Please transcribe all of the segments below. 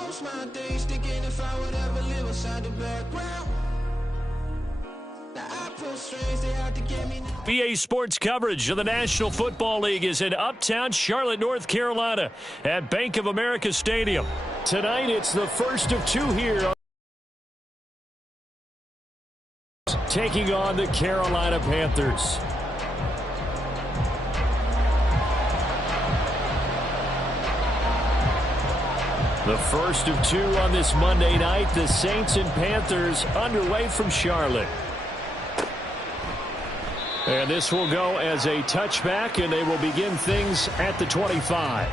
most my days thinking if I would ever live inside the background. BA Sports coverage of the National Football League is in uptown Charlotte, North Carolina at Bank of America Stadium. Tonight, it's the first of two here. Taking on the Carolina Panthers. The first of two on this Monday night, the Saints and Panthers underway from Charlotte. And this will go as a touchback, and they will begin things at the 25.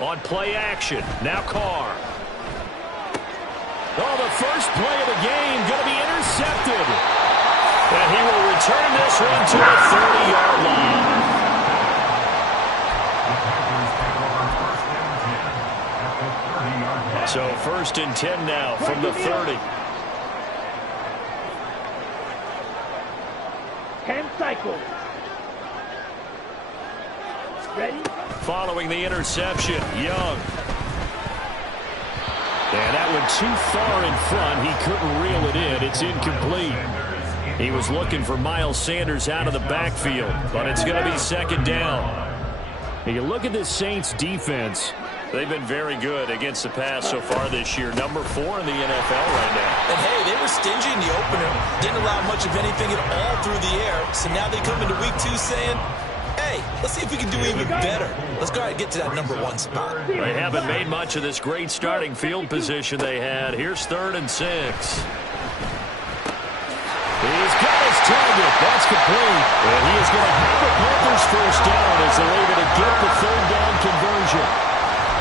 On play action, now Carr. Oh, the first play of the game going to be intercepted. And he will return this one to the 30-yard line. So first and 10 now from the 30. 10 cycles. Ready? Following the interception, Young. And that one too far in front. He couldn't reel it in. It's incomplete. He was looking for Miles Sanders out of the backfield, but it's going to be second down. And you look at this Saints defense. They've been very good against the pass so far this year. Number 4 in the NFL right now. And, hey, they were stingy in the opener. Didn't allow much of anything at all through the air. So now they come into week 2 saying, hey, let's see if we can do even better. Let's go ahead and get to that number 1 spot. They haven't made much of this great starting field position they had. Here's 3rd and 6. He's got his target. That's complete. And he is going to have the Panthers first down as they're able to get the 3rd down conversion.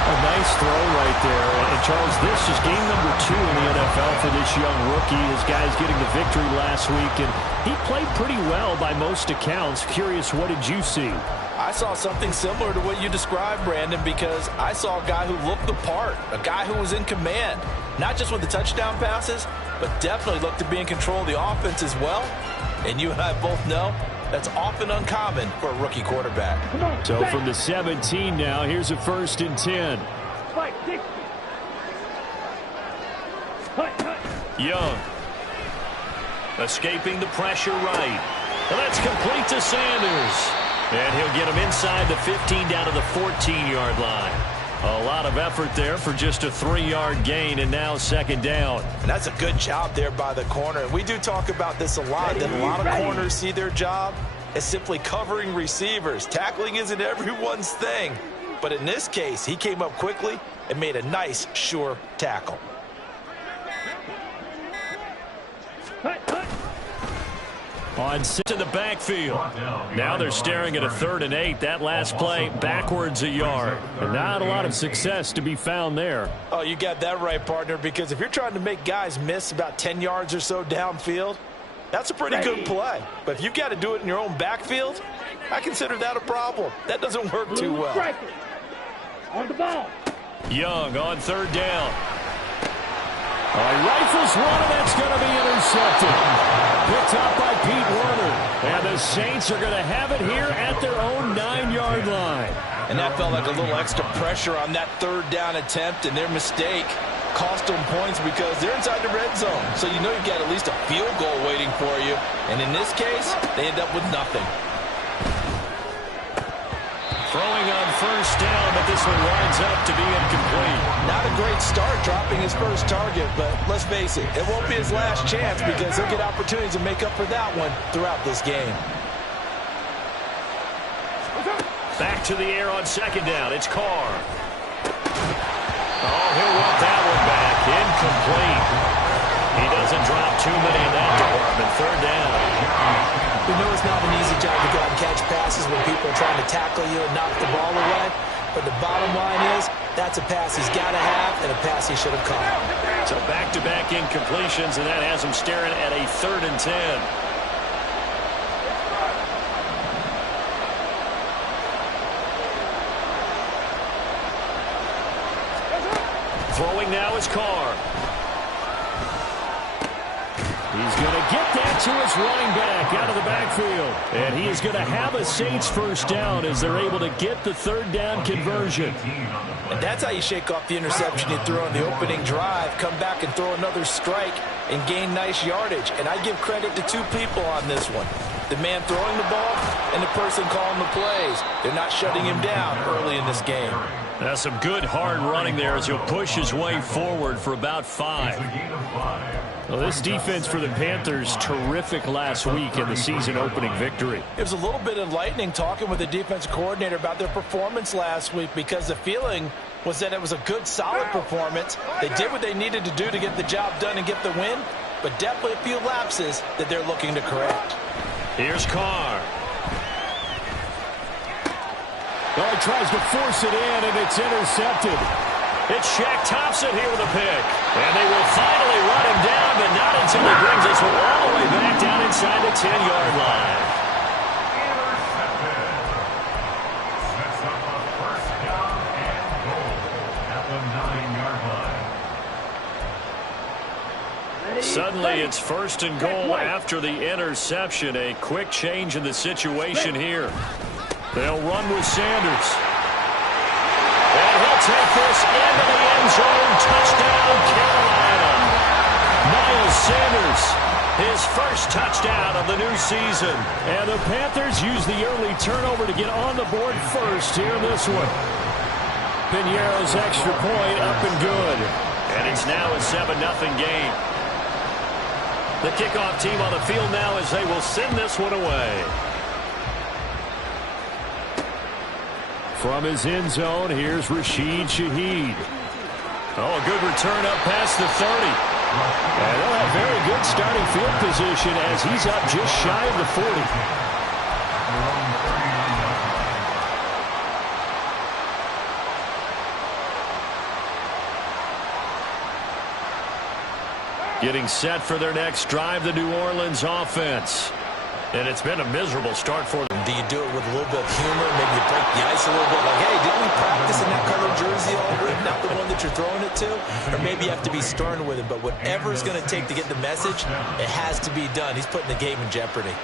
A nice throw right there. And Charles, this is game number 2 in the NFL for this young rookie. His guys getting the victory last week, and he played pretty well by most accounts. Curious, what did you see? I saw something similar to what you described, Brandon, because I saw a guy who looked the part, a guy who was in command, not just with the touchdown passes, but definitely looked to be in control of the offense as well. And you and I both know that's often uncommon for a rookie quarterback. So from the 17 now, here's a 1st and 10. Young. Escaping the pressure right. Well, that's complete to Sanders. And he'll get him inside the 15 down to the 14-yard line. A lot of effort there for just a 3-yard gain, and now second down. And that's a good job there by the corner. We do talk about this a lot, that a lot of corners see their job as simply covering receivers. Tackling isn't everyone's thing. But in this case, he came up quickly and made a nice, sure tackle. On 6 in the backfield. Now they're staring at a 3rd and 8. That last play backwards a yard. And not a lot of success to be found there. Oh, you got that right, partner, because if you're trying to make guys miss about 10 yards or so downfield, that's a pretty good play. But if you've got to do it in your own backfield, I consider that a problem. That doesn't work too well. On the ball. Young on 3rd down. Rifles one, and that's going to be intercepted. Picked up by Pete Werner. And the Saints are going to have it here at their own 9-yard line. And that felt like a little extra pressure on that 3rd down attempt, and their mistake cost them points because they're inside the red zone. So you know you've got at least a field goal waiting for you. And in this case, they end up with nothing. Throwing on 1st down, but this one winds up to be incomplete. Not a great start dropping his first target, but let's face it, it won't be his last chance because he'll get opportunities to make up for that one throughout this game. Back to the air on 2nd down. It's Carr. Oh, he'll want that one back. Incomplete. He doesn't drop too many in that department. 3rd down. We know it's not an easy job to go out and catch passes when people are trying to tackle you and knock the ball away. But the bottom line is, that's a pass he's got to have and a pass he should have caught. So back-to-back incompletions, and that has him staring at a 3rd and 10. Throwing now is Carr. He's going to get that to his running back out of the backfield. And he is going to have a Saints first down as they're able to get the 3rd down conversion. And that's how you shake off the interception you threw on the opening drive, come back and throw another strike and gain nice yardage. And I give credit to 2 people on this one. The man throwing the ball and the person calling the plays. They're not shutting him down early in this game. That's some good hard running there as he'll push his way forward for about 5. Well, this defense for the Panthers, terrific last week in the season opening victory. It was a little bit enlightening talking with the defensive coordinator about their performance last week, because the feeling was that it was a good, solid performance. They did what they needed to do to get the job done and get the win, but definitely a few lapses that they're looking to correct. Here's Carr. Oh, he tries to force it in, and it's intercepted. It's Shaq Thompson here with a pick. And they will finally run him down, but not until he brings this one all the way back down inside the 10-yard line. Sets up a first down and goal at the 9-yard line. Suddenly it's 1st and goal after the interception. A quick change in the situation here. They'll run with Sanders. And he'll take this into the end zone. Touchdown, Carolina. Miles Sanders, his first touchdown of the new season. And the Panthers use the early turnover to get on the board first here in this one. Piñeiro's extra point up and good. And it's now a 7-0 game. The kickoff team on the field now as they will send this one away. From his end zone, here's Rashid Shaheed. Oh, a good return up past the 30. And they'll have very good starting field position as he's up just shy of the 40. Getting set for their next drive, the New Orleans offense. And it's been a miserable start for them. Do you do it with a little bit of humor? Maybe you break the ice a little bit. Like, hey, didn't we practice in that colored jersey already? Not the one that you're throwing it to? Or maybe you have to be stern with him. But whatever it's going to take to get the message, it has to be done. He's putting the game in jeopardy.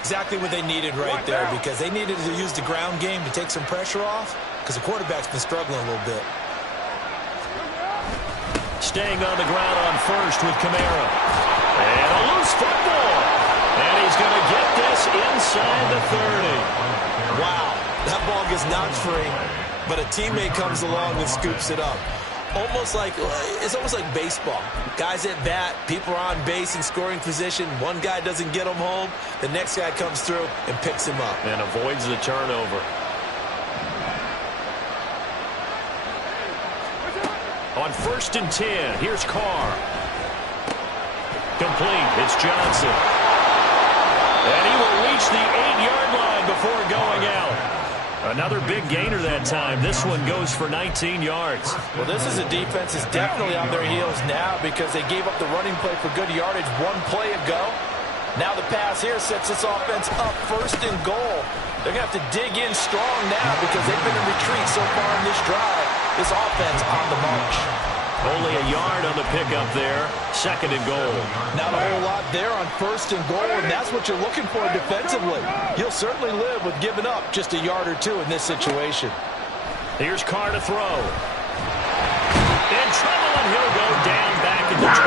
Exactly what they needed right there, because they needed to use the ground game to take some pressure off, because the quarterback's been struggling a little bit. Staying on the ground on first with Kamara. And a loose football. And he's going to get this inside the 30. Wow, that ball gets knocked free, but a teammate comes along and scoops it up. It's almost like baseball. Guys at bat, people are on base in scoring position. One guy doesn't get him home. The next guy comes through and picks him up. And avoids the turnover. On 1st and 10, here's Carr. Complete, it's Johnson. And he will reach the 8-yard line before going out. Another big gainer that time. This one goes for 19 yards. Well, this is a defense that's definitely on their heels now, because they gave up the running play for good yardage one play ago. Now the pass here sets this offense up 1st and goal. They're going to have to dig in strong now, because they've been in retreat so far in this drive. This offense on the march. Only a yard on the pickup there. 2nd and goal. Not a whole lot there on 1st and goal, and that's what you're looking for defensively. You'll certainly live with giving up just a yard or two in this situation. Here's Carr to throw. In trouble, and he'll go down back at the 12.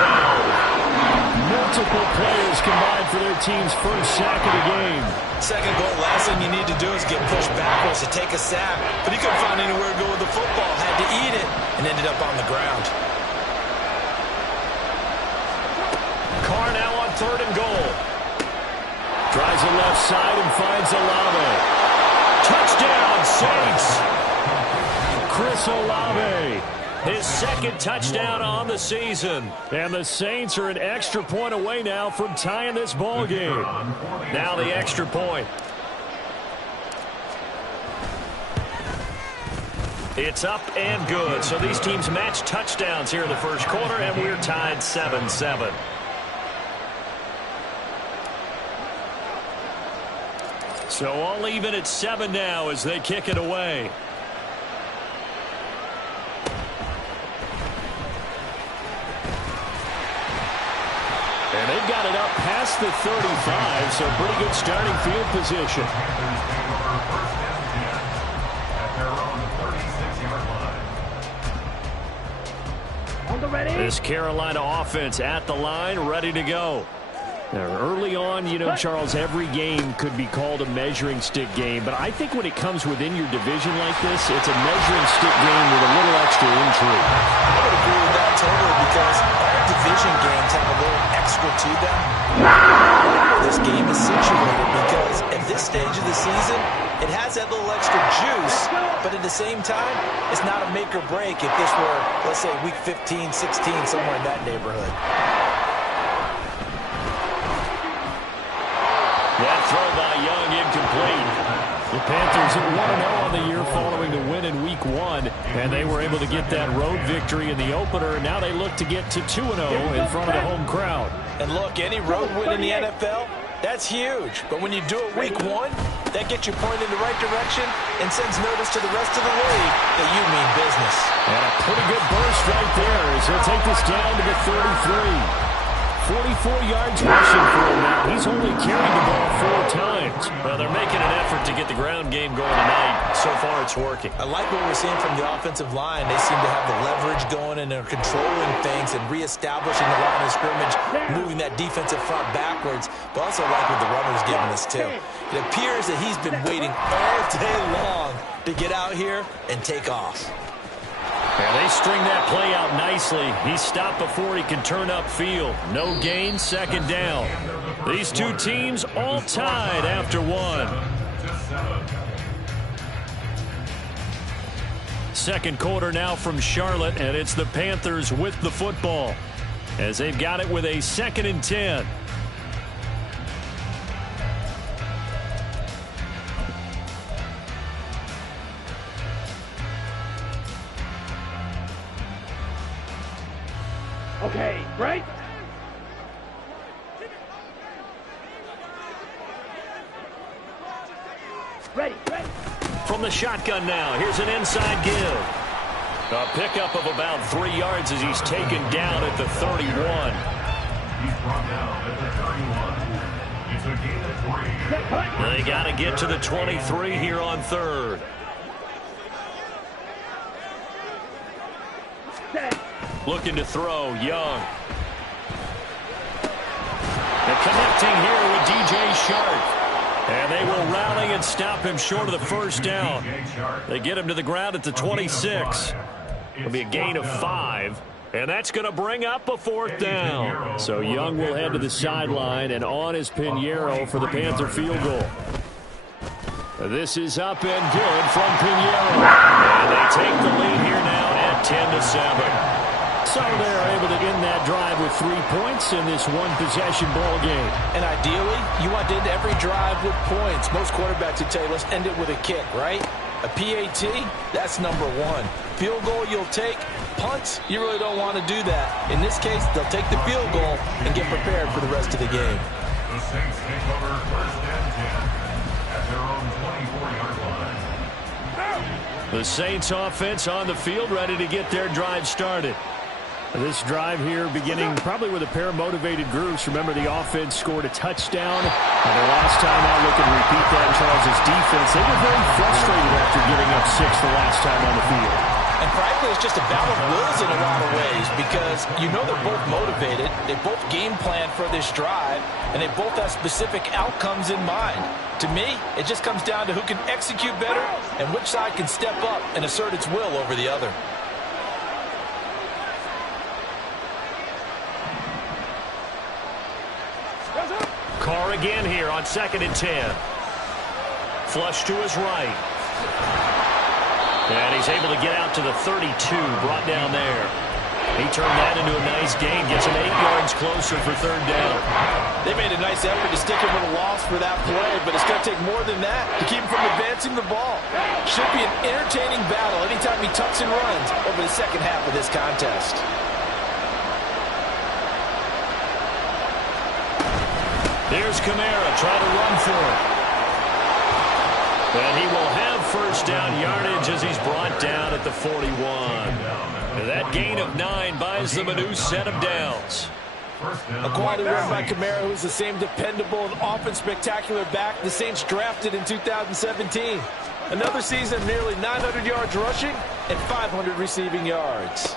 Multiple players combined for their team's first sack of the game. 2nd goal, last thing you need to do is get pushed backwards to take a sack. But he couldn't find anywhere to go with the football. Had to eat it and ended up on the ground. Carr now on 3rd and goal. Tries the left side and finds Olave. Touchdown, Saints. Chris Olave. His 2nd touchdown on the season. And the Saints are an extra point away now from tying this ball game. Now the extra point. It's up and good. So these teams match touchdowns here in the first quarter, and we're tied 7-7. So all even at 7 now as they kick it away. And they've got it up past the 35, so pretty good starting field position. On the ready. This Carolina offense at the line, ready to go. Now, early on, you know, Charles, every game could be called a measuring stick game, but I think when it comes within your division like this, it's a measuring stick game with a little extra intrigue. I would agree with that totally because all division games have a little extra to them. This game is situated because at this stage of the season, it has that little extra juice, but at the same time, it's not a make or break if this were, let's say, week 15, 16, somewhere in that neighborhood. That throw by Young incomplete. The Panthers at 1-0 on the year following the win in week 1, and they were able to get that road victory in the opener, and now they look to get to 2-0 in front of the home crowd. And look, any road win in the NFL, that's huge. But when you do it week 1, that gets you pointed in the right direction and sends notice to the rest of the league that you mean business. And a pretty good burst right there as he'll take this down to the 33. 44 yards rushing for him now. He's only carried the ball 4 times. Well, they're making an effort to get the ground game going tonight. So far, it's working. I like what we're seeing from the offensive line. They seem to have the leverage going, and they're controlling things and reestablishing the line of scrimmage, moving that defensive front backwards. But also like what the runner's giving us, too. It appears that he's been waiting all day long to get out here and take off. And they string that play out nicely. He stopped before he can turn upfield. No gain, second down. These two teams all tied after 1. Second quarter now from Charlotte, and it's the Panthers with the football as they've got it with a 2nd and 10. Okay, break. Ready. From the shotgun now, here's an inside give. A pickup of about 3 yards as he's taken down at the 31. He's brought down at the 31. It's a gain of 3. They got to get to the 23 here on 3rd. Looking to throw, Young. And connecting here with DJ Shark. And they will rally and stop him short of the first down. They get him to the ground at the 26. It'll be a gain of 5. And that's going to bring up a 4th down. So Young will head to the sideline, and on is Pinheiro for the Panther field goal. This is up and good from Pinheiro. And they take the lead here now at 10-7. So they're able to end that drive with 3 points in this one-possession ball game. And ideally, you want to end every drive with points. Most quarterbacks would tell you, let's end it with a kick, right? A PAT, that's number 1. Field goal you'll take. Punts, you really don't want to do that. In this case, they'll take the field goal and get prepared for the rest of the game. The Saints take over 1st and 10 at their own 24-yard line. The Saints offense on the field, ready to get their drive started. This drive here beginning probably with a pair of motivated groups. Remember, the offense scored a touchdown. And the last time out, looking to repeat that, Charles' defense, they were very frustrated after giving up 6 the last time on the field. And frankly, it's just a battle of wills in a lot of ways because you know they're both motivated. They both game plan for this drive, and they both have specific outcomes in mind. To me, it just comes down to who can execute better and which side can step up and assert its will over the other. Carr again here on 2nd and 10. Flush to his right. And he's able to get out to the 32, brought down there. He turned that into a nice gain, gets him 8 yards closer for third down. They made a nice effort to stick him with a loss for that play, but it's going to take more than that to keep him from advancing the ball. Should be an entertaining battle anytime he tucks and runs over the second half of this contest. There's Kamara trying to run for it. And he will have first down yardage as he's brought down at the 41. That gain of 9 buys them a new set of downs. A quality run by Kamara, who's the same dependable and often spectacular back the Saints drafted in 2017. Another season of nearly 900 yards rushing and 500 receiving yards.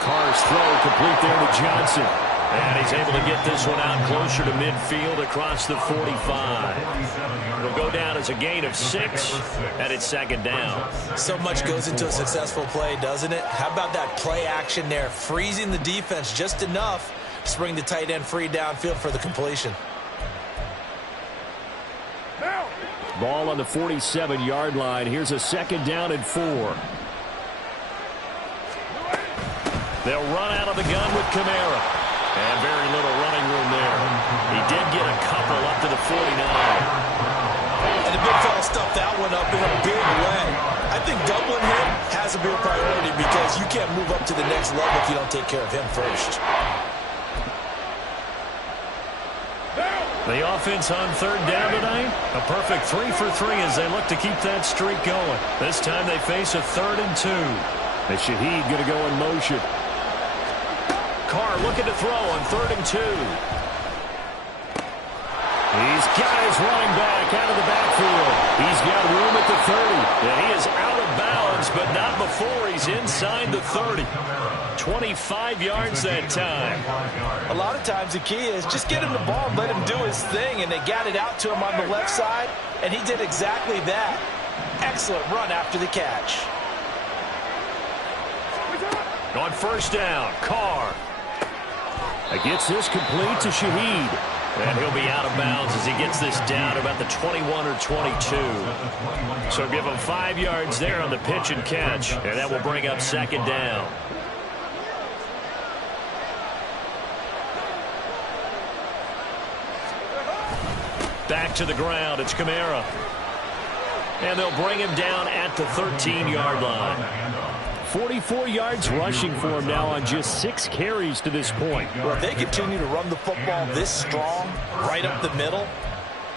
Carr's throw complete there to Johnson. And he's able to get this one out closer to midfield across the 45. It'll go down as a gain of 6, and it's second down. So much goes into a successful play, doesn't it? How about that play action there, freezing the defense just enough to bring the tight end free downfield for the completion. Ball on the 47-yard line. Here's a second down and 4. They'll run out of the gun with Kamara. And very little running room there. He did get a couple up to the 49. And the big fella stuffed that one up in a big way. I think doubling him has to be a priority because you can't move up to the next level if you don't take care of him first. The offense on third down tonight, a perfect 3 for 3 as they look to keep that streak going. This time they face a 3rd and 2. And Shaheed going to go in motion. Carr looking to throw on 3rd and 2. He's got his running back out of the backfield. He's got room at the 30. And he is out of bounds, but not before he's inside the 30. 25 yards that time. A lot of times the key is just get him the ball and let him do his thing, and they got it out to him on the left side, and he did exactly that. Excellent run after the catch. On first down, Carr. Gets this complete to Shaheed. And he'll be out of bounds as he gets this down about the 21 or 22. So give him 5 yards there on the pitch and catch. And that will bring up second down. Back to the ground. It's Kamara. And they'll bring him down at the 13-yard line. 44 yards rushing for him now on just 6 carries to this point. Well, if they continue to run the football this strong, right up the middle,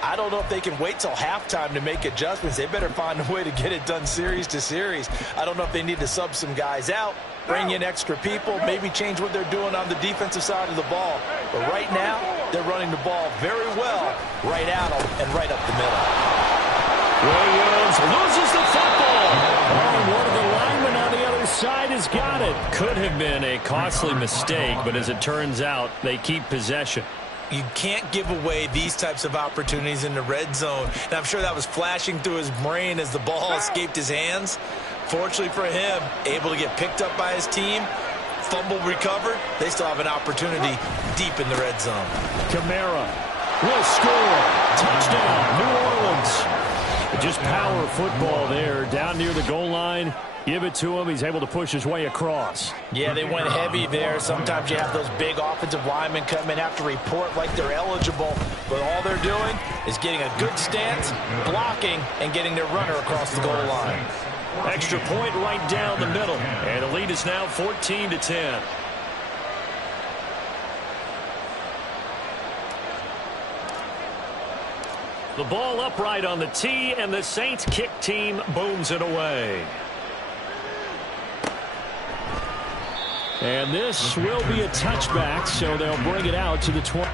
I don't know if they can wait till halftime to make adjustments. They better find a way to get it done series to series. I don't know if they need to sub some guys out, bring in extra people, maybe change what they're doing on the defensive side of the ball. But right now, they're running the ball very well right at them and right up the middle. Williams loses the football. Oh, one of the linemen on the other side has got it. Could have been a costly mistake, but as it turns out, they keep possession. You can't give away these types of opportunities in the red zone. And I'm sure that was flashing through his brain as the ball escaped his hands. Fortunately for him, able to get picked up by his team, fumble recovered. They still have an opportunity deep in the red zone. Kamara will score. Touchdown, New Orleans. Just power football there, down near the goal line. Give it to him. He's able to push his way across. Yeah, they went heavy there. Sometimes you have those big offensive linemen come in, have to report like they're eligible. But all they're doing is getting a good stance, blocking, and getting their runner across the goal line. Extra point right down the middle. And the lead is now 14-10. The ball upright on the tee, and the Saints kick team booms it away. And this will be a touchback, so they'll bring it out to the 20.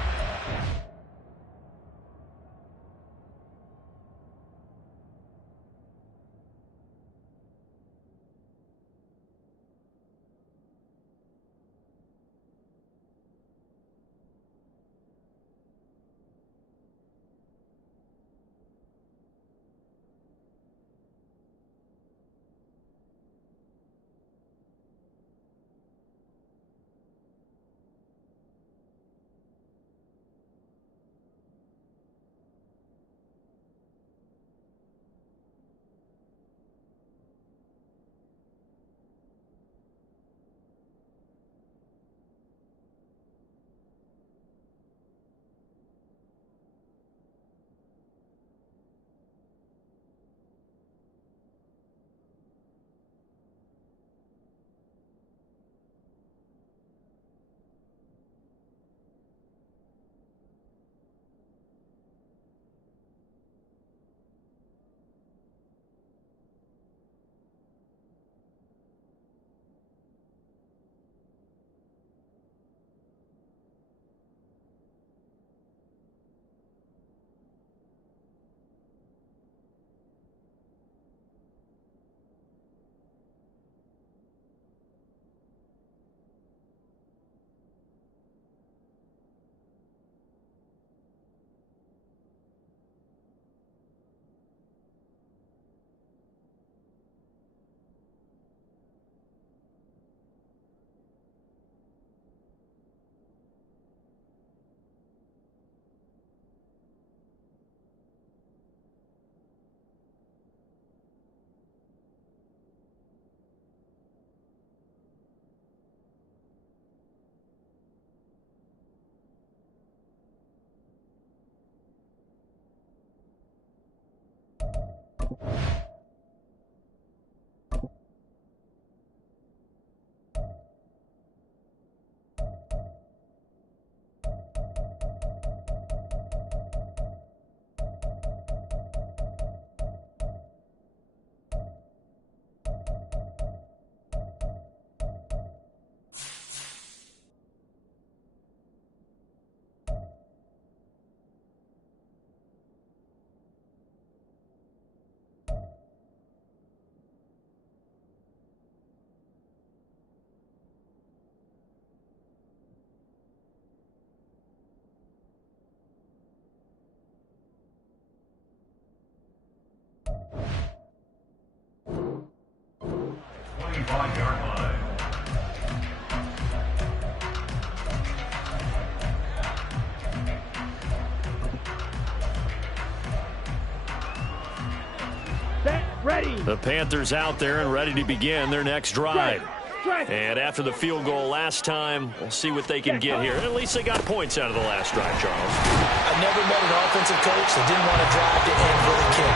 Ready. The Panthers out there and ready to begin their next drive. Strike. And after the field goal last time, we'll see what they can get here. At least they got points out of the last drive, Charles. I never met an offensive coach that didn't want to drive to end with a kick.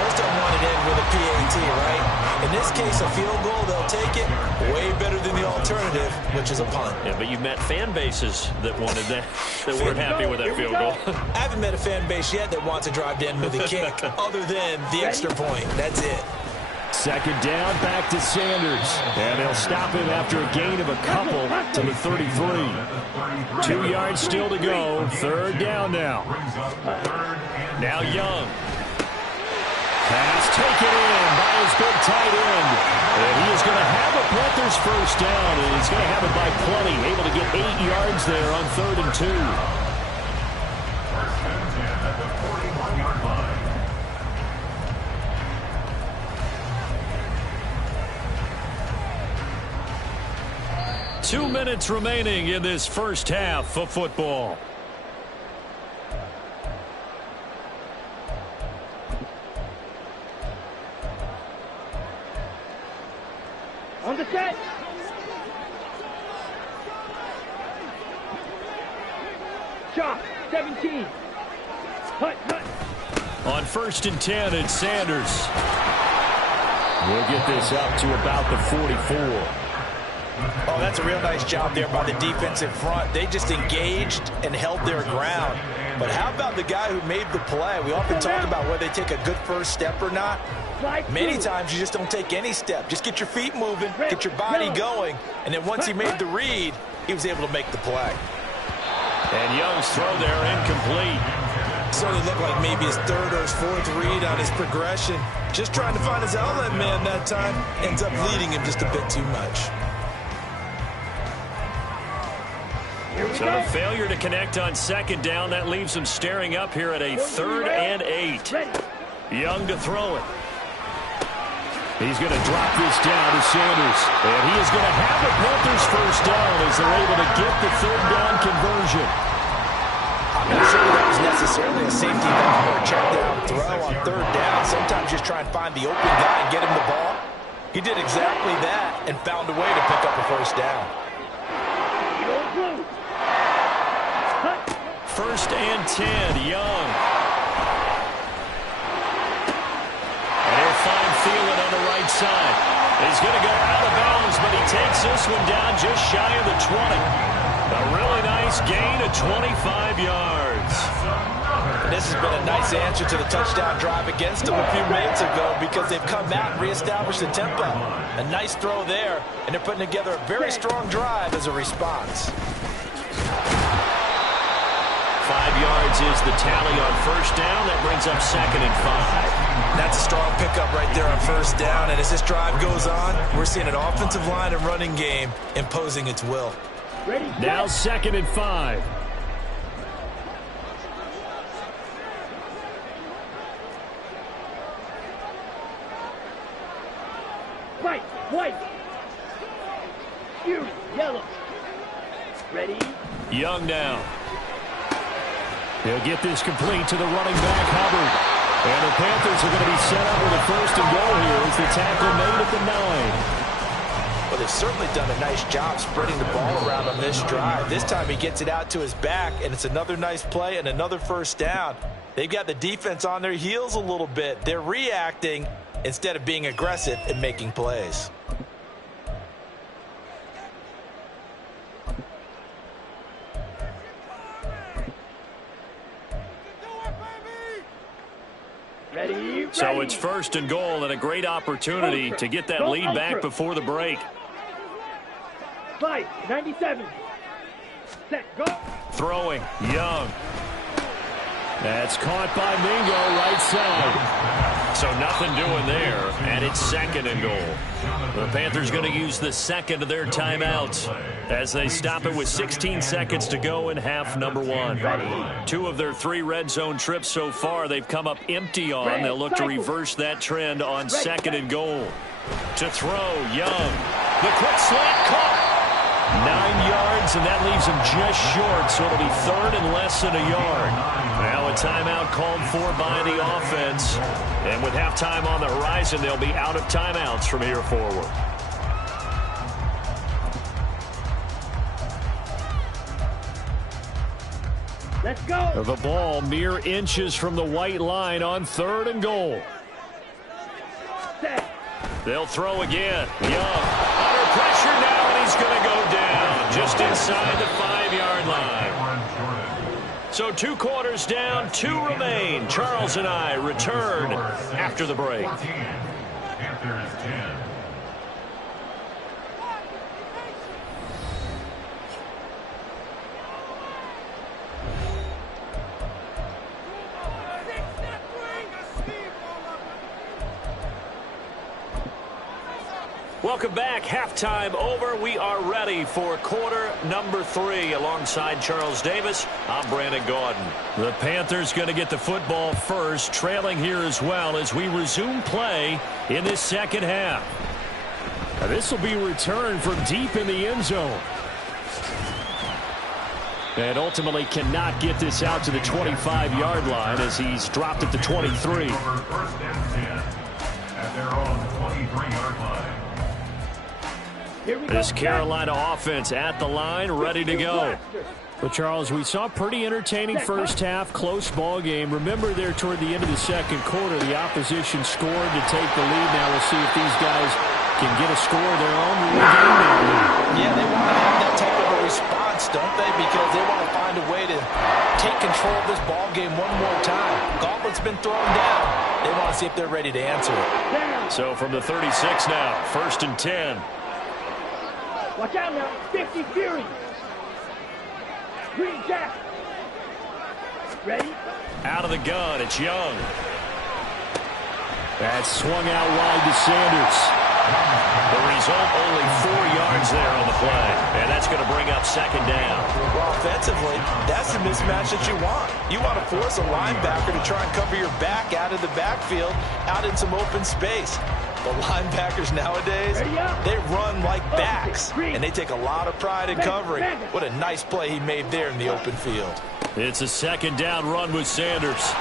Most of them want it end with a PAT, right? In this case, a field goal, they'll take it. Way better than the alternative, which is a punt. Yeah, but you've met fan bases that wanted that weren't happy with that field goal. I haven't met a fan base yet that wants to drive to end with a kick, other than the extra point. That's it. Second down, back to Sanders. And they'll stop him after a gain of a couple to the 33. 2 yards still to go. Third down now. Now Young. Pass taken in by his big tight end. And he is going to have a Panthers first down, and he's going to have it by plenty. Able to get 8 yards there on 3rd and 2. First and 10 at the 41-yard line. 2 minutes remaining in this first half of football. On the set. Chop. 17. Hut. On 1st and 10, it's Sanders. We'll get this up to about the 44. Oh, that's a real nice job there by the defensive front. They just engaged and held their ground. But how about the guy who made the play? We often talk about whether they take a good first step or not. Many times you just don't take any step. Just get your feet moving, get your body going, and then once he made the read, he was able to make the play. And Young's throw there incomplete. Certainly looked like maybe his 3rd or his 4th read on his progression. Just trying to find his outlet man that time. Ends up leading him just a bit too much. So the failure to connect on 2nd down, that leaves him staring up here at a 3rd and 8. Young to throw it. He's going to drop this down to Sanders. And he is going to have the Panthers first down as they're able to get the 3rd down conversion. I'm not sure that was necessarily a safety valve or a check down throw on 3rd down. Sometimes just try and find the open guy and get him the ball. He did exactly that and found a way to pick up a first down. 1st and 10, Young. And he'll find Thielen on the right side. He's going to go out of bounds, but he takes this one down just shy of the 20. A really nice gain of 25 yards. And this has been a nice answer to the touchdown drive against them a few minutes ago because they've come out and reestablished the tempo. A nice throw there, and they're putting together a very strong drive as a response. 5 yards is the tally on 1st down. That brings up 2nd and 5. That's a strong pickup right there on 1st down. And as this drive goes on, we're seeing an offensive line and running game imposing its will. Now 2nd and 5. White. Fury. Yellow. Ready. Young now. He'll get this complete to the running back, Hubbard. And the Panthers are going to be set up with a 1st and goal here as the tackle made at the 9. Well, they've certainly done a nice job spreading the ball around on this drive. This time he gets it out to his back, and it's another nice play and another 1st down. They've got the defense on their heels a little bit. They're reacting instead of being aggressive and making plays. So it's 1st and goal and a great opportunity to get that lead back before the break. 97. Set, go. Throwing, Young. That's caught by Mingo, right side. So nothing doing there, and it's 2nd and goal. The Panthers going to use the 2nd of their timeouts as they stop it with 16 seconds to go in half number 1. 2 of their 3 red zone trips so far they've come up empty on. They'll look to reverse that trend on 2nd and goal. To throw, Young. The quick slant caught. 9 yards, and that leaves him just short, so it'll be 3rd and less than a yard. Now Now a timeout called for by the offense. And with halftime on the horizon, they'll be out of timeouts from here forward. Let's go. The ball mere inches from the white line on 3rd and goal. Set. They'll throw again. Young under pressure now, and he's going to go down just inside the 5-yard line. So 2 quarters down, 2 remain. Charles and I return after the break. Panthers 10. Welcome back. Halftime over. We are ready for quarter number 3. Alongside Charles Davis, I'm Brandon Gaudin. The Panthers going to get the football first, trailing here as well as we resume play in this second half. Now, this will be returned from deep in the end zone. And ultimately cannot get this out to the 25-yard line as he's dropped at the 23. First and 10 at their own 23-yard line. This Carolina offense at the line, ready to go. But, Charles, we saw a pretty entertaining first half, close ball game. Remember there toward the end of the second quarter, the opposition scored to take the lead. Now we'll see if these guys can get a score of their own to regain that lead. Yeah, they want to have that type of a response, don't they? Because they want to find a way to take control of this ball game one more time. Gauntlet's been thrown down. They want to see if they're ready to answer it. So from the 36 now, 1st and 10. Watch out now. 50 Fury. Green Jack. Ready? Out of the gun, it's Young. That's swung out wide to Sanders. The result, only 4 yards there on the play. And that's going to bring up 2nd down. Well, offensively, that's the mismatch that you want. You want to force a linebacker to try and cover your back out of the backfield, out in some open space. The linebackers nowadays, they run like backs, and they take a lot of pride in covering. What a nice play he made there in the open field. It's a 2nd down run with Sanders.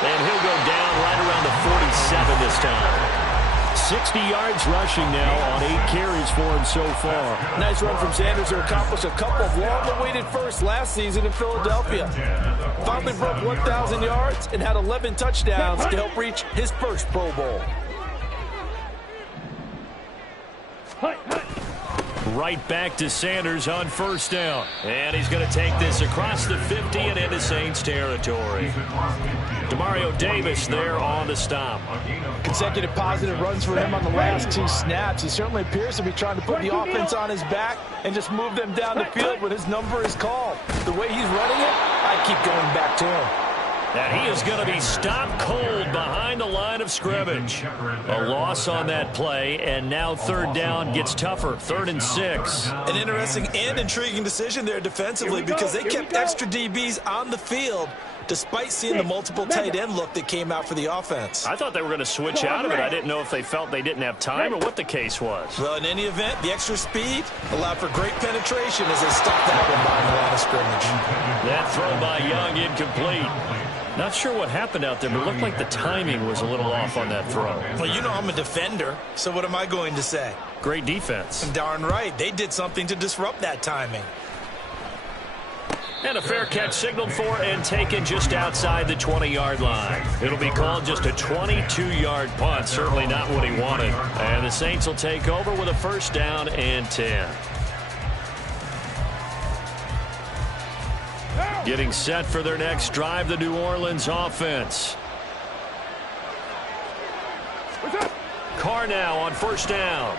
And he'll go down right around the 47 this time. 60 yards rushing now on 8 carries for him so far. Nice run from Sanders to accomplish a couple of long-awaited firsts last season in Philadelphia. Finally broke 1,000 yards and had 11 touchdowns to help reach his first Pro Bowl. Right back to Sanders on 1st down. And he's going to take this across the 50 and into Saints territory. Demario Davis there on the stop. Consecutive positive runs for him on the last 2 snaps. He certainly appears to be trying to put the offense on his back and just move them down the field when his number is called. The way he's running it, I keep going back to him. And he is going to be stopped cold behind the line of scrimmage. A loss on that play, and now 3rd down gets tougher. 3rd and 6. An interesting and intriguing decision there defensively because they kept extra DBs on the field despite seeing the multiple tight end look that came out for the offense. I thought they were going to switch out of it. I didn't know if they felt they didn't have time or what the case was. Well, in any event, the extra speed allowed for great penetration as they stopped that one behind the line of scrimmage. That throw by Young incomplete. Not sure what happened out there, but it looked like the timing was a little off on that throw. Well, you know I'm a defender, so what am I going to say? Great defense. Darn right. They did something to disrupt that timing. And a fair catch signaled for and taken just outside the 20-yard line. It'll be called just a 22-yard punt. Certainly not what he wanted. And the Saints will take over with a 1st down and 10. Getting set for their next drive, the New Orleans offense. Carr now on 1st down.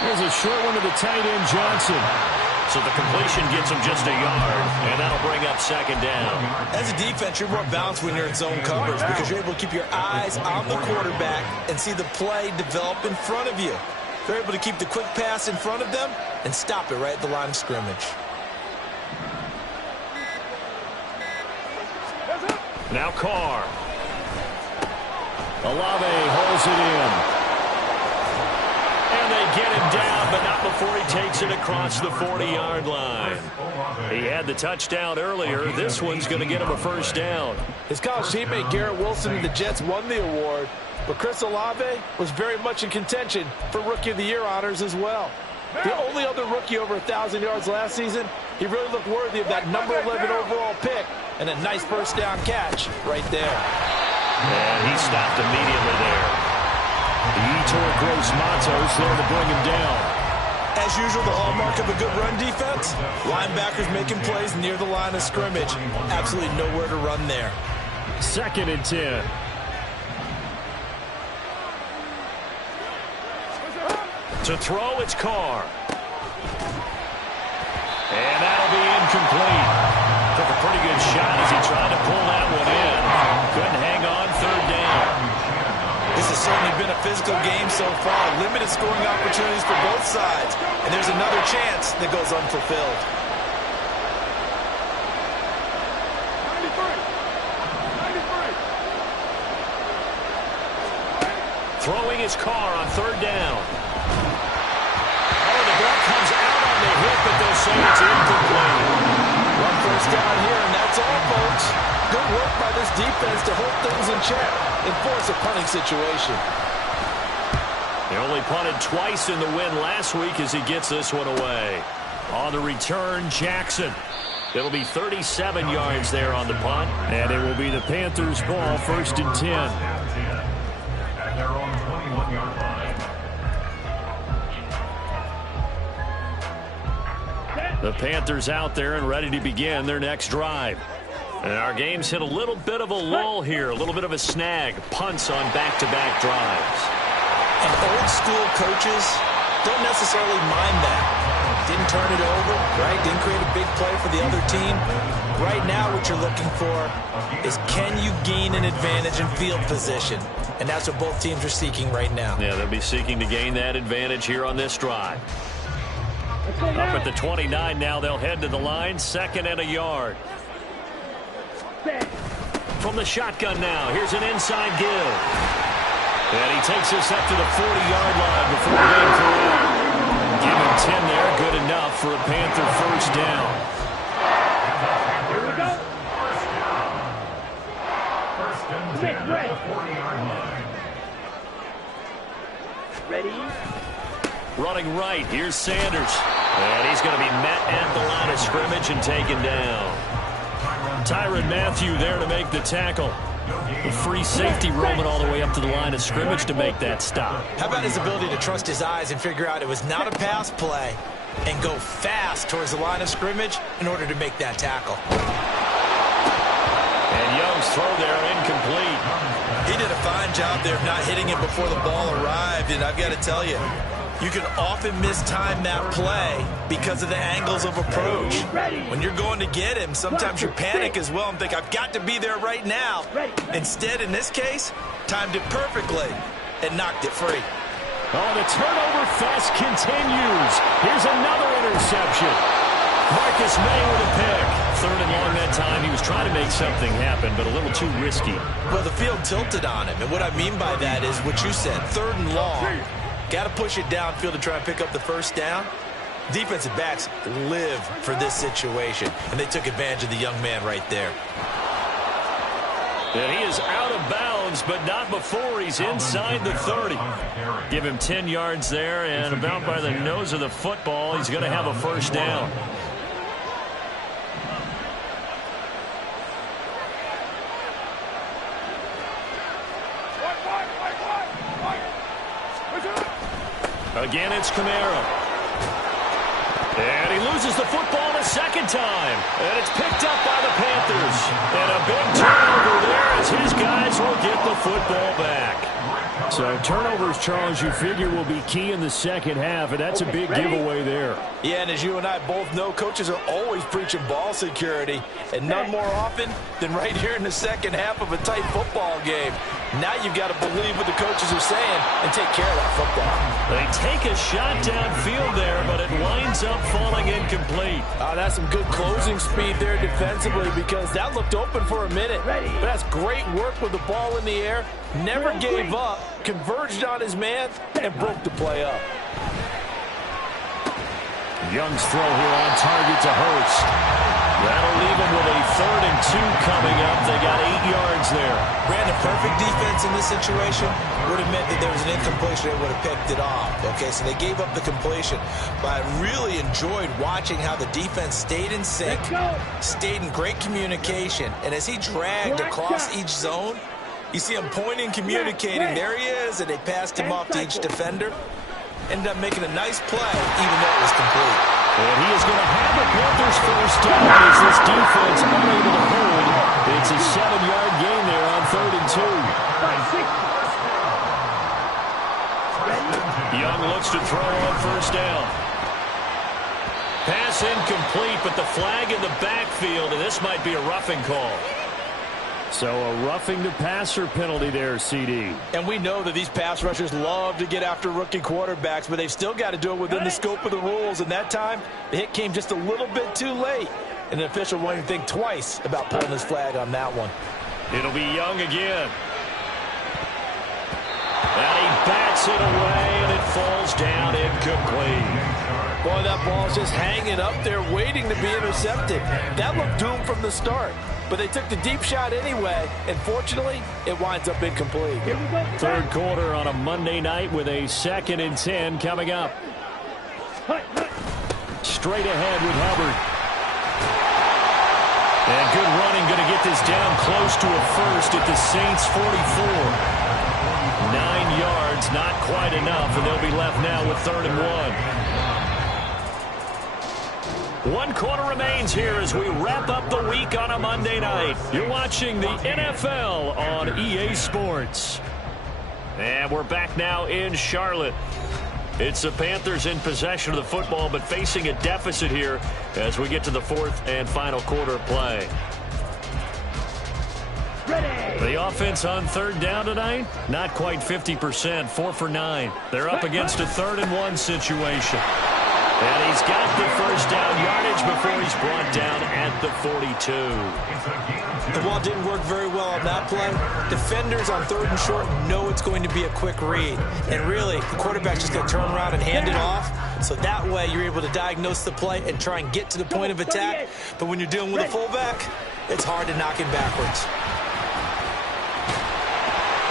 There's a short one to the tight end, Johnson. So the completion gets him just a yard, and that'll bring up 2nd down. As a defense, you're more balanced when you're in zone coverage because you're able to keep your eyes on the quarterback and see the play develop in front of you. They're able to keep the quick pass in front of them and stop it right at the line of scrimmage. Now Carr. Olave holds it in. And they get him down, but not before he takes it across the 40-yard line. He had the touchdown earlier. This one's going to get him a first down. His college teammate Garrett Wilson and the Jets won the award, but Chris Olave was very much in contention for Rookie of the Year honors as well. The only other rookie over 1,000 yards last season, he really looked worthy of that number 11 overall pick and a nice first down catch right there. And he stopped immediately there. Yetur Gross-Matos there to bring him down. As usual, the hallmark of a good run defense, linebackers making plays near the line of scrimmage. Absolutely nowhere to run there. 2nd and 10. To throw, it's Carr. And that'll be incomplete. Took a pretty good shot as he tried to pull that one in. Couldn't hang on, 3rd down. This has certainly been a physical game so far. Limited scoring opportunities for both sides. And there's another chance that goes unfulfilled. Throwing his Carr on 3rd down. Oh, the ball comes out on the hip, but they'll say it's incomplete. One first down here, and that's all, folks. Good work by this defense to hold things in check and force a punting situation. They only punted twice in the win last week as he gets this one away. On the return, Jackson. It'll be 37 yards there on the punt, and it will be the Panthers' ball, 1st and 10. At their own 21-yard line. The Panthers out there and ready to begin their next drive. And our game's hit a little bit of a lull here, a little bit of a snag. Punts on back-to-back drives. And old-school coaches don't necessarily mind that. Didn't turn it over, right? Didn't create a big play for the other team. Right now what you're looking for is can you gain an advantage in field position? And that's what both teams are seeking right now. Yeah, they'll be seeking to gain that advantage here on this drive. Up at the 29 now, they'll head to the line, 2nd and a yard. From the shotgun now, here's an inside give. And he takes us up to the 40-yard line before being through. Give him 10 there, good enough for a Panther first down. Here we go. First and 10 at the 40-yard line. Ready? Running right, here's Sanders. And he's going to be met at the line of scrimmage and taken down. Tyrann Mathieu there to make the tackle. The free safety roaming all the way up to the line of scrimmage to make that stop. How about his ability to trust his eyes and figure out it was not a pass play and go fast towards the line of scrimmage in order to make that tackle. And Young's throw there incomplete. He did a fine job there of not hitting it before the ball arrived, and I've got to tell you, you can often mistime that play because of the angles of approach. When you're going to get him, sometimes you panic as well and think, I've got to be there right now. Instead, in this case, timed it perfectly and knocked it free. Oh, the turnover fest continues. Here's another interception. Marcus May with a pick. 3rd and long that time. He was trying to make something happen, but a little too risky. Well, the field tilted on him, and what I mean by that is what you said, 3rd and long. Got to push it downfield to try and pick up the first down. Defensive backs live for this situation, and they took advantage of the young man right there. And he is out of bounds, but not before he's inside the 30. Give him 10 yards there, and about by the nose of the football, he's going to have a first down. Again, it's Kamara. And he loses the football a second time. And it's picked up by the Panthers. And a big turnover there as his guys will get the football back. So turnovers, Charles, you figure will be key in the second half, and that's a big giveaway there. Yeah, and as you and I both know, coaches are always preaching ball security, and none more often than right here in the second half of a tight football game. Now you've got to believe what the coaches are saying and take care of that football. They take a shot downfield there, but it winds up falling incomplete. That's some good closing speed there defensively because that looked open for a minute. But that's great work with the ball in the air. Never gave up, converged on his man, and broke the play up. Young's throw here on target to Hurst. That'll leave him with a 3rd and 2 coming up. They got 8 yards there. Brandon, perfect defense in this situation would have meant that there was an incompletion. They would have picked it off. Okay, so they gave up the completion. But I really enjoyed watching how the defense stayed in sync, stayed in great communication. And as he dragged across each zone, you see him pointing, communicating. There he is, and they passed him off to each defender. Ended up making a nice play, even though it was complete. And he is going to have the Panthers first down as this defense unable to hold. It's a 7-yard gain there on 3rd and 2. Young looks to throw on first down. Pass incomplete, but the flag in the backfield, and this might be a roughing call. So a roughing the passer penalty there, CD. And we know that these pass rushers love to get after rookie quarterbacks, but they've still got to do it within the scope of the rules. And that time, the hit came just a little bit too late. And the official won't even think twice about pulling his flag on that one. It'll be Young again. And he bats it away, and it falls down incomplete. Boy, that ball's just hanging up there waiting to be intercepted. That looked doomed from the start. But they took the deep shot anyway, and fortunately, it winds up incomplete. 3rd quarter on a Monday night with a 2nd and 10 coming up. Straight ahead with Hubbard. And good running, going to get this down close to a first at the Saints' 44. 9 yards, not quite enough, and they'll be left now with 3rd and 1. 1 quarter remains here as we wrap up the week on a Monday night. You're watching the NFL on EA Sports. And we're back now in Charlotte. It's the Panthers in possession of the football, but facing a deficit here as we get to the 4th and final quarter of play. The offense on 3rd down tonight, not quite 50%, 4 for 9. They're up against a 3rd and 1 situation. And he's got the first down yardage before he's brought down at the 42. The ball didn't work very well on that play. Defenders on 3rd and short know it's going to be a quick read. And really, the quarterback's just going to turn around and hand it off. So that way, you're able to diagnose the play and try and get to the point of attack. But when you're dealing with a fullback, it's hard to knock him backwards.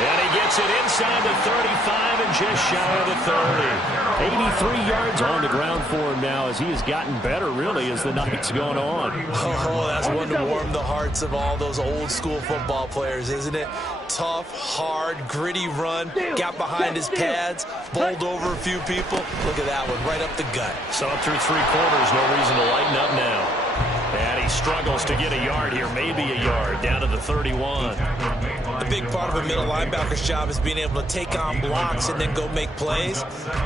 And he gets it inside the 35 and just shy of the 30. 83 yards on the ground for him now as he has gotten better, really, as the night's gone on. Oh, that's one to warm the hearts of all those old-school football players, isn't it? Tough, hard, gritty run, got behind his pads, bowled over a few people. Look at that one, right up the gut. So up through 3 quarters, no reason to lighten up now. And he struggles to get a yard here, maybe a yard, down to the 31. The big part of a middle linebacker's job is being able to take on blocks and then go make plays.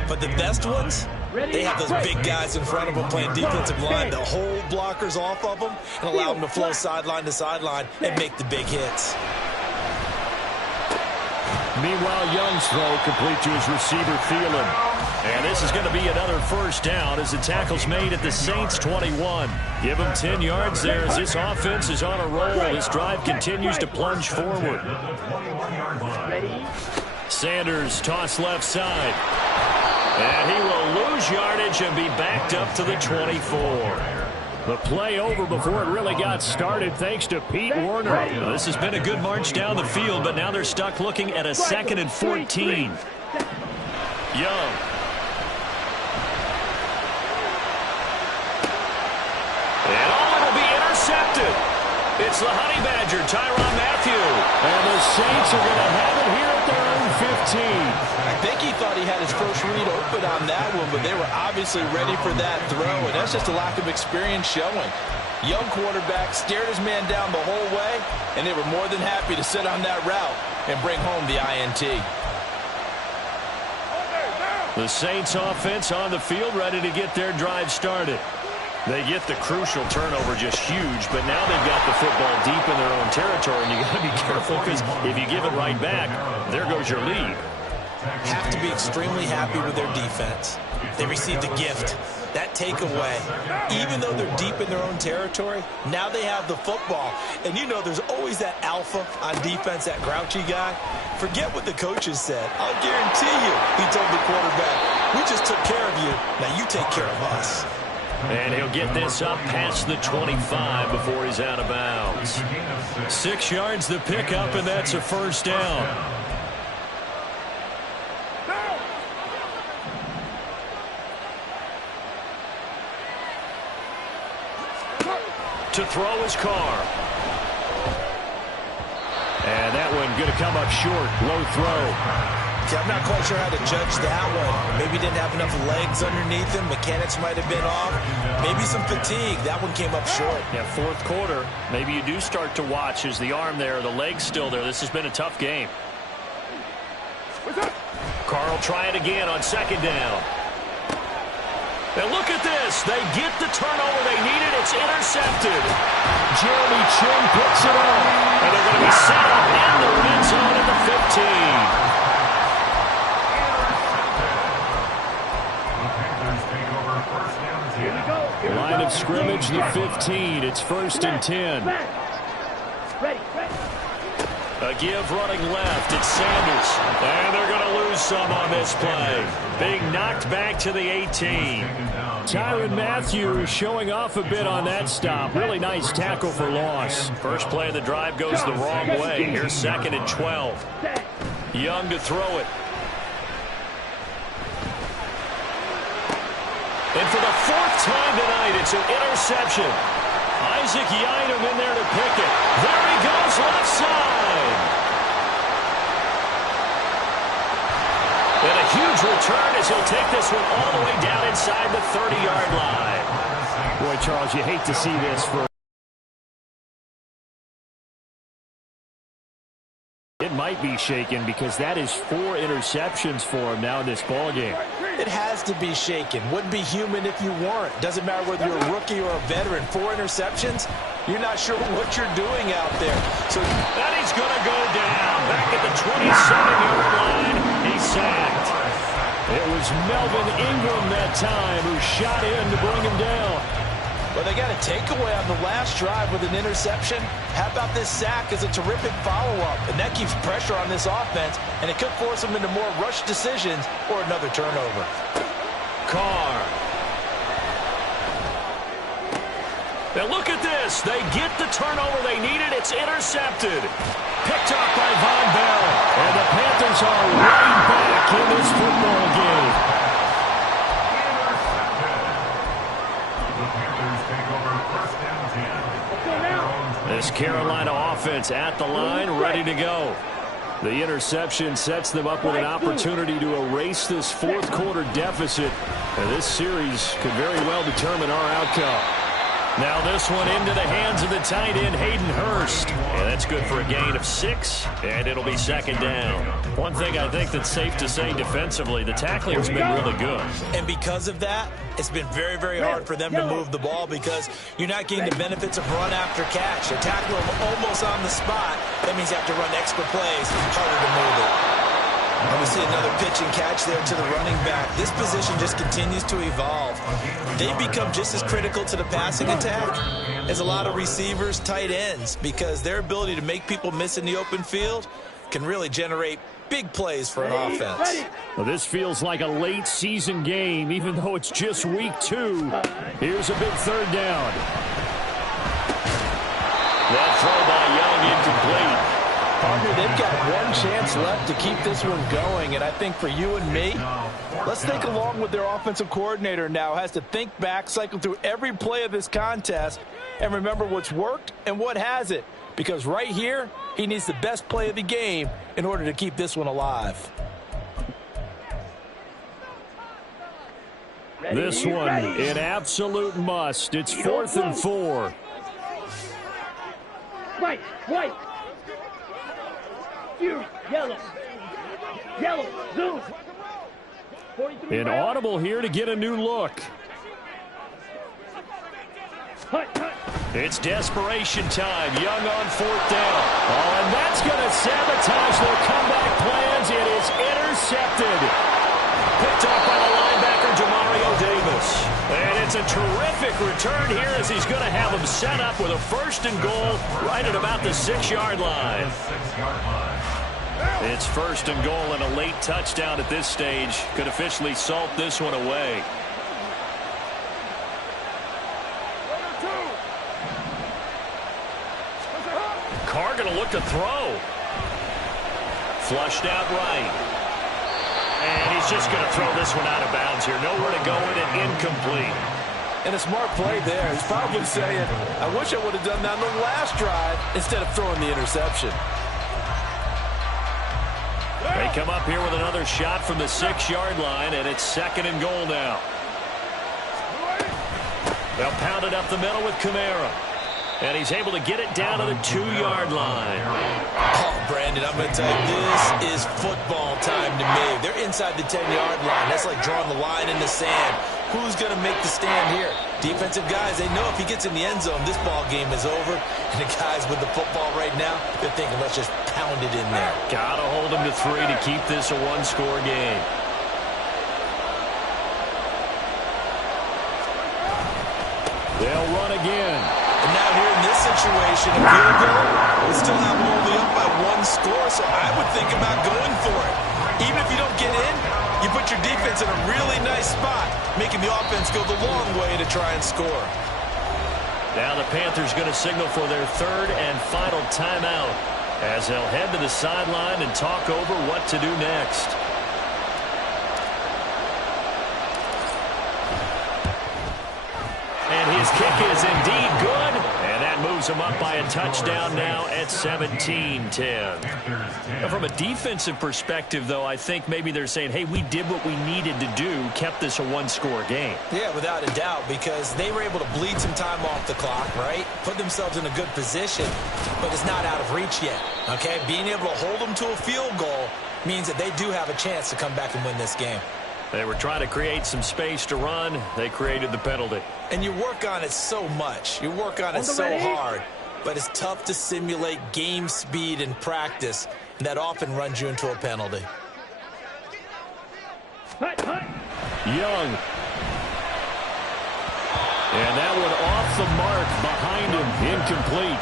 But the best ones, they have those big guys in front of them playing defensive line to hold blockers off of them and allow them to flow sideline to sideline and make the big hits. Meanwhile, Young's throw complete to his receiver, Thielen. And this is going to be another first down as the tackle's made at the Saints' 21. Give him 10 yards there as this offense is on a roll. This drive continues to plunge forward. Sanders toss left side. And he will lose yardage and be backed up to the 24. The play over before it really got started thanks to Pete Werner. This has been a good march down the field, but now they're stuck looking at a 2nd and 14. Young. And it'll be intercepted. It's the Honey Badger, Tyrann Mathieu. And the Saints are going to have it here at their own 15. I think he thought he had his first read open on that one, but they were obviously ready for that throw, and that's just a lack of experience showing. Young quarterback stared his man down the whole way, and they were more than happy to sit on that route and bring home the INT. The Saints offense on the field ready to get their drive started. They get the crucial turnover just huge, but now they've got the football deep in their own territory, and you got to be careful because if you give it right back, there goes your lead. Have to be extremely happy with their defense. They received a gift. That takeaway, even though they're deep in their own territory, now they have the football. And you know there's always that alpha on defense, that grouchy guy. Forget what the coaches said. I'll guarantee you, he told the quarterback, we just took care of you. Now you take care of us. And he'll get this up past the 25 before he's out of bounds. 6 yards the pickup, and that's a first down. To throw his Carr. And that one going to come up short. Low throw. See, I'm not quite sure how to judge that one. Maybe didn't have enough legs underneath him. Mechanics might have been off. Maybe some fatigue. That one came up short. Yeah, fourth quarter. Maybe you do start to watch. Is the arm there, the leg's still there? This has been a tough game. Carr will try it again on second down. And look at this. They get the turnover they needed. It's intercepted. Jeremy Chinn picks it up. And they're going to be set up in the red zone at the 15. Line of scrimmage, the 15. It's 1st and 10. Ready. A give running left. It's Sanders. And they're going to lose some on this play. Being knocked back to the 18. Tyrann Mathieu showing off a bit on that stop. Really nice tackle for loss. First play of the drive goes the wrong way. Here's 2nd and 12. Young to throw it. And for the 4th time tonight, it's an interception. Isaac Yiadom in there to pick it. There he goes, left side. And a huge return as he'll take this one all the way down inside the 30-yard line. Boy, Charles, you hate to see this for... It might be shaken because that is 4 interceptions for him now in this ballgame. It has to be shaken. Wouldn't be human if you weren't. Doesn't matter whether you're a rookie or a veteran. 4 interceptions, you're not sure what you're doing out there. So that he's going to go down. Back at the 27-yard line, he's sacked. It was Melvin Ingram that time who shot in to bring him down. Well, they got a takeaway on the last drive with an interception. How about this sack as a terrific follow-up? And that keeps pressure on this offense, and it could force them into more rush decisions or another turnover. Carr. Now look at this. They get the turnover they needed. It's intercepted. Picked up by Von Bell. And the Panthers are right back in this football game. This Carolina offense at the line, ready to go. The interception sets them up with an opportunity to erase this 4th quarter deficit. And this series could very well determine our outcome. Now this one into the hands of the tight end, Hayden Hurst. And that's good for a gain of 6, and it'll be 2nd down. One thing I think that's safe to say defensively, the tackling's been really good. And because of that, it's been very, very hard for them to move the ball because you're not getting the benefits of run after catch. You tackle them almost on the spot. That means you have to run extra plays, harder to move it. And we see another pitch and catch there to the running back. This position just continues to evolve. They become just as critical to the passing attack as a lot of receivers, tight ends, because their ability to make people miss in the open field can really generate big plays for an offense. Well, this feels like a late season game, even though it's just week 2. Here's a big 3rd down. That throw by Young incomplete. Partner, they've got one chance left to keep this one going, and I think for you and me, let's think along with their offensive coordinator now. Has to think back, cycle through every play of this contest, and remember what's worked and what hasn't. Because right here, he needs the best play of the game in order to keep this one alive. This one, an absolute must. It's 4th and 4. White. Yellow, zoom. An audible here to get a new look. It's desperation time. Young on 4th down. Oh, and that's going to sabotage their comeback plans. It is intercepted. Picked up by the linebacker, Demario Davis. And it's a terrific return here as he's going to have him set up with a 1st and goal right at about the 6-yard line. It's 1st and goal and a late touchdown at this stage. Could officially salt this one away. look to throw. Flushed out right. And he's just going to throw this one out of bounds here. Nowhere to go with it. Incomplete. And a smart play there. He's probably saying, I wish I would have done that on the last drive instead of throwing the interception. They come up here with another shot from the 6-yard line, and it's 2nd and goal now. They'll pound it up the middle with Kamara. And he's able to get it down to the 2-yard line. Oh, Brandon, I'm going to tell you, this is football time to me. They're inside the 10-yard line. That's like drawing the line in the sand. Who's going to make the stand here? Defensive guys, they know if he gets in the end zone, this ball game is over. And the guys with the football right now, they're thinking, let's just pound it in there. Got to hold him to 3 to keep this a one-score game. They'll run again. And now here in this situation, a field goal would still have them only up by 1 score, so I would think about going for it. Even if you don't get in, you put your defense in a really nice spot, making the offense go the long way to try and score. Now the Panthers going to signal for their 3rd and final timeout as they'll head to the sideline and talk over what to do next. And his kick is indeed good. And that moves him up by a touchdown now at 17-10. From a defensive perspective, though, I think maybe they're saying, hey, we did what we needed to do, kept this a one-score game. Yeah, without a doubt, because they were able to bleed some time off the clock, right? Put themselves in a good position, but it's not out of reach yet, okay? Being able to hold them to a field goal means that they do have a chance to come back and win this game. They were trying to create some space to run. They created the penalty. And you work on it so much. You work on it so hard. But it's tough to simulate game speed in practice. And that often runs you into a penalty. Young. And that one off the mark behind him. Incomplete.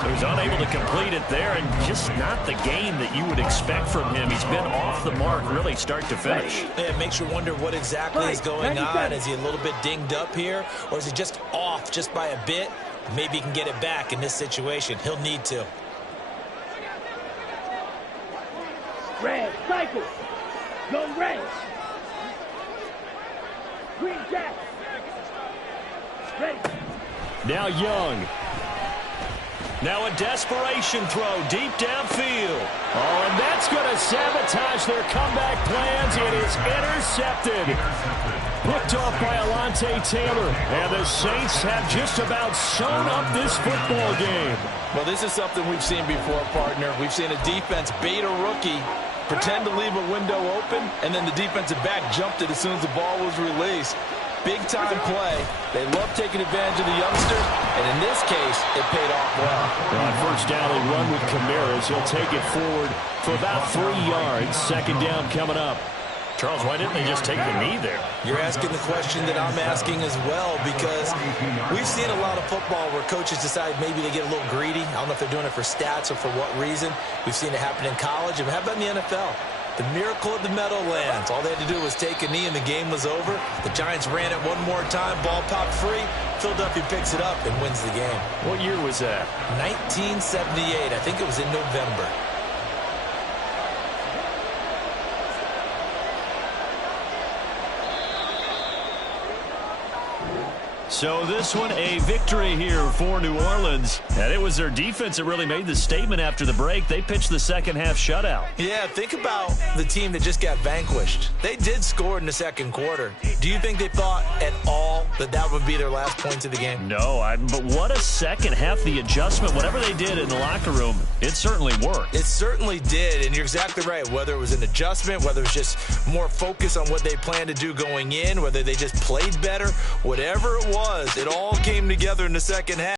So he's unable to complete it there, and just not the game that you would expect from him. He's been off the mark really start to finish. Yeah, it makes you wonder what exactly is going on. Is he a little bit dinged up here, or is he just off just by a bit? Maybe he can get it back in this situation. He'll need to. Red, cycle. Go red. Green jack. Ready. Now Young. Now a desperation throw deep downfield. Oh, and that's going to sabotage their comeback plans. It is intercepted. Picked off by Alontae Taylor. And the Saints have just about sewn up this football game. Well, this is something we've seen before, partner. We've seen a defense bait a rookie, pretend to leave a window open, and then the defensive back jumped it as soon as the ball was released. Big-time play. They love taking advantage of the youngsters, and in this case, it paid off well. On first down, they run with Kamara as he'll take it forward for about 3 yards. 2nd down coming up. Charles, why didn't they just take the knee there? You're asking the question that I'm asking as well, because we've seen a lot of football where coaches decide maybe they get a little greedy. I don't know if they're doing it for stats or for what reason. We've seen it happen in college, and how about in the NFL? The miracle of the Meadowlands. All they had to do was take a knee and the game was over. The Giants ran it one more time. Ball popped free. Philadelphia picks it up and wins the game. What year was that? 1978. I think it was in November. So this one, a victory here for New Orleans. And it was their defense that really made the statement after the break. They pitched the second half shutout. Yeah, think about the team that just got vanquished. They did score in the second quarter. Do you think they thought at all that that would be their last points of the game? No, but what a second half. The adjustment, whatever they did in the locker room, it certainly worked. It certainly did, and you're exactly right. Whether it was an adjustment, whether it was just more focus on what they planned to do going in, whether they just played better, whatever it was, it all came together in the second half.